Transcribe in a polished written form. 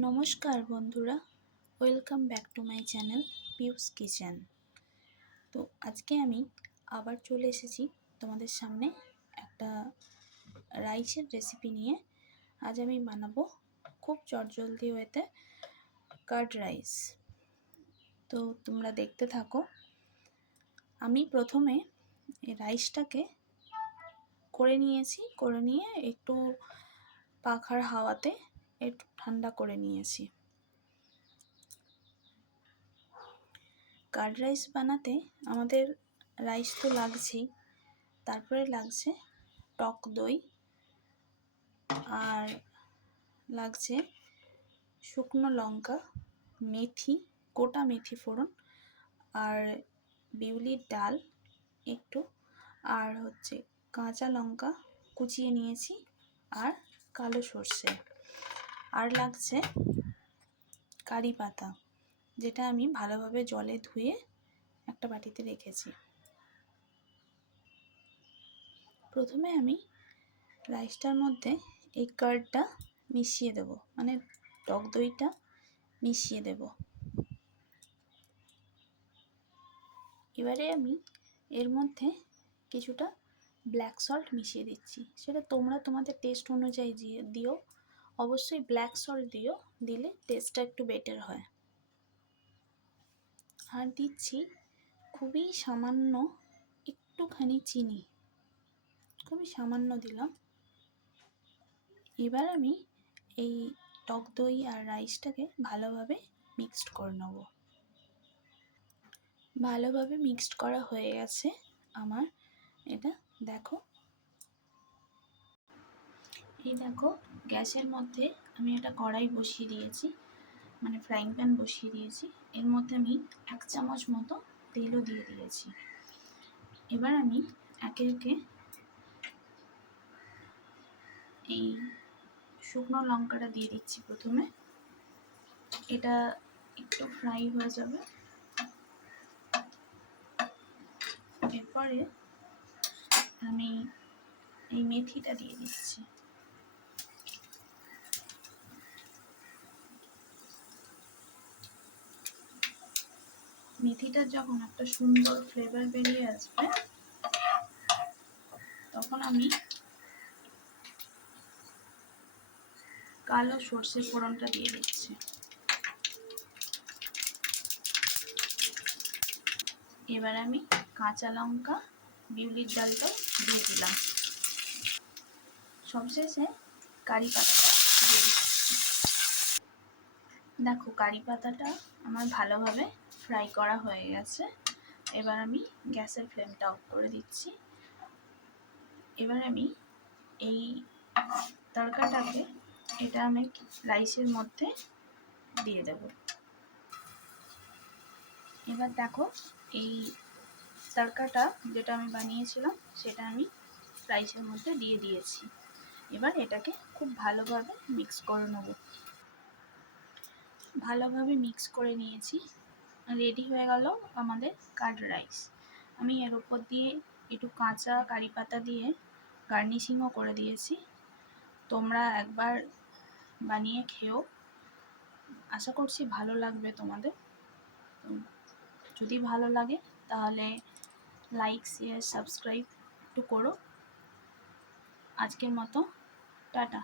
নমস্কার বন্ধুরা, welcome back to my channel পিউস kitchen. তো আজকে আমি আবার চলে এসেছি তোমাদের সামনে একটা রাইসের রেসিপি নিয়ে। আজ আমি বানাবো খুব চটজলদি ওয়েতে কার্ড রাইস। তো তোমরা দেখতে থাকো। আমি প্রথমে এই রাইসটাকে করে নিয়ে একটু পাখার হাওয়াতে একটু ঠান্ডা করে নিয়েছি। কার্ড রাইস বানাতে আমাদের রাইস তো লাগছেই, তারপরে লাগছে টক দই, আর লাগছে শুকনো লঙ্কা, মেথি, গোটা মেথি ফোড়ন, আর বিউলির ডাল একটু, আর হচ্ছে কাঁচা লঙ্কা কুচিয়ে নিয়েছি, আর কালো সর্ষে, আর লাগছে কারি পাতা, যেটা আমি ভালোভাবে জলে ধুয়ে একটা বাটিতে রেখেছি। প্রথমে আমি রাইসটার মধ্যে এই কার্ডটা মিশিয়ে দেব, মানে টক দইটা মিশিয়ে দেব। এবারে আমি এর মধ্যে কিছুটা ব্ল্যাক সল্ট মিশিয়ে দিচ্ছি। সেটা তোমরা তোমাদের টেস্ট অনুযায়ী দিও, অবশ্যই ব্ল্যাক সল্ট দিও, দিলে টেস্টটা একটু বেটার হয়। আর দিচ্ছি খুবই সামান্য একটুখানি চিনি, খুবই সামান্য দিলাম। এবার আমি এই টক দই আর রাইসটাকে ভালোভাবে মিক্সড করে নেব। ভালোভাবে মিক্সড করা হয়ে গেছে আমার। এটা দেখো, এই দেখো গ্যাসের মধ্যে আমি একটা কড়াই বসিয়ে দিয়েছি, মানে ফ্রাইং প্যান বসিয়ে দিয়েছি। এর মধ্যে আমি 1 চামচ মতো তেলও দিয়ে দিয়েছি। এবার আমি একে একে এই শুকনো লঙ্কাটা দিয়ে দিচ্ছি প্রথমে। এটা একটু ফ্রাই হয়ে যাবে। এরপরে আমি এই মেথিটা দিয়ে দিচ্ছি। মেথিটার যখন একটা সুন্দর ফ্লেভার বেরিয়ে আসবে, তখন আমি কালো সর্ষে ফোড়নটা দিয়ে দিচ্ছি। এবার আমি কাঁচা লঙ্কা, বিউলির ডালটা দিয়ে দিলাম। সবশেষে কারি পাতাটা দিয়ে দিচ্ছি। দেখো কারি পাতাটা আমার ভালোভাবে ফ্রাই করা হয়ে গেছে। এবার আমি গ্যাসের ফ্লেমটা অফ করে দিচ্ছি। এবার আমি এই তড়কাটাকে এটা আমি রাইসের মধ্যে দিয়ে দেব। এবার দেখো এই তড়কাটা যেটা আমি বানিয়েছিলাম সেটা আমি রাইসের মধ্যে দিয়ে দিয়েছি। এবার এটাকে খুব ভালোভাবে মিক্স করে নেব। ভালোভাবে মিক্স করে নিয়েছি, রেডি হয়ে গেল আমাদের কার্ড রাইস। আমি এর উপর দিয়ে একটু কাঁচা কারি পাতা দিয়ে গার্নিশিংও করে দিয়েছি। তোমরা একবার বানিয়ে খেও, আশা করছি ভালো লাগবে তোমাদের। যদি ভালো লাগে তাহলে লাইক, শেয়ার, সাবস্ক্রাইব একটু করো। আজকের মতো টাটা।